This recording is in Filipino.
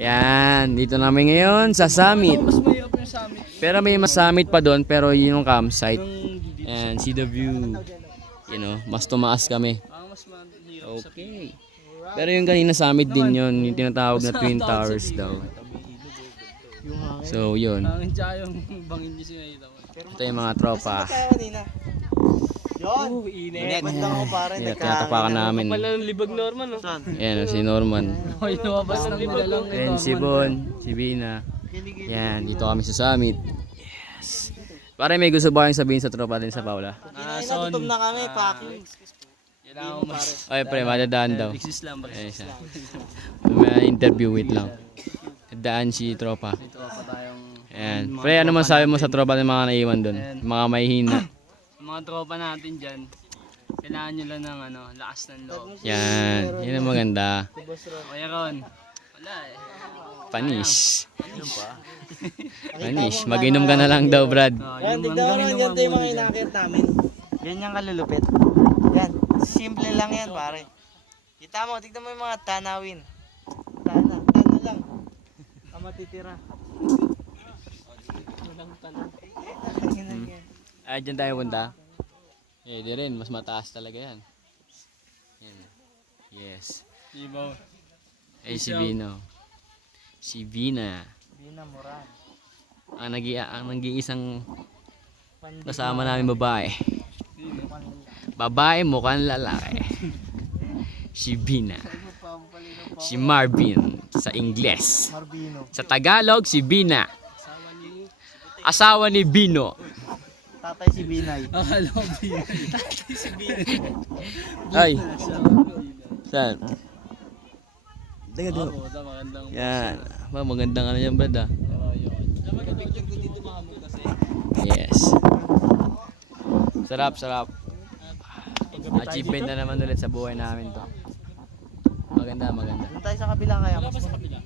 Yan, dito namin ngayon sa summit. Mas may up yung summit. Pero may mas summit pa doon, pero yun yung campsite. Nung dito. And see the view. You know, mas tumaas kami. Mas mahirap sa Okay. Pero yung kanina summit din yun, yung tinatawag na Twin Towers daw. So yun, Ang tsaka yung bangin niyo sinayita ko. ito yung mga tropa. Yun. Init. Banda ko pare. Yan, tinatapakan namin. Pala ng libag Norman, no? Yan, si Norman. Ay, lumabas ng libag lang And si Bon, si Bina. Yan, dito kami sa summit. Yes. Pare, may gusto ba kayong sabihin sa tropa din sa Paula? Tutom na kami, packing. Kailangan mo mas. Ay, pre, madadaan daw. Exist lang ba? Ayan siya. May interview, wait lang. Daan si tropa. Ito pa tayong Ayan. Pre, ano masabi mo sa tropa ng mga naiwan doon? Mga may hina. mga tropa natin dyan. Kailangan nyo lang ng lakas ng loob. Yan. Yan ang maganda. Kaya Ron, wala eh. Panis. Panis. Mag-inom ka na lang daw, Brad. Yan, tignan mo ron, yan yung mga inakit namin. Yan yung kalulupit. Yan, simple lang yan pare. Kita mo, tignan mo yung mga tanawin. Tana lang. Ang matitira. Ay, dyan tayo punta. Eh, di rin. Mas mataas talaga yan. Yan. Yes. Ibaw. Ay, si Bino. Si Bina. Bina Moran. Ang nag-iisang kasama namin babae. Babae mukhang lalaki. Si Bina. Si Marvin sa Ingles. Marbino. Sa Tagalog, si Bina. Asawa ni Bino. Tatay si Binay. Akala ko Tatay si Binay. Ay. Saan? Teka, teka. Magandang. Yan. Magandang ano yan, Brad, ah. Picture ko dito mahamon kasi. Yes. Sarap, sarap. Achievement na naman ulit sa buhay namin to. Maganda, maganda. Doon tayo sa kabila kaya. Wala pa sa kabila.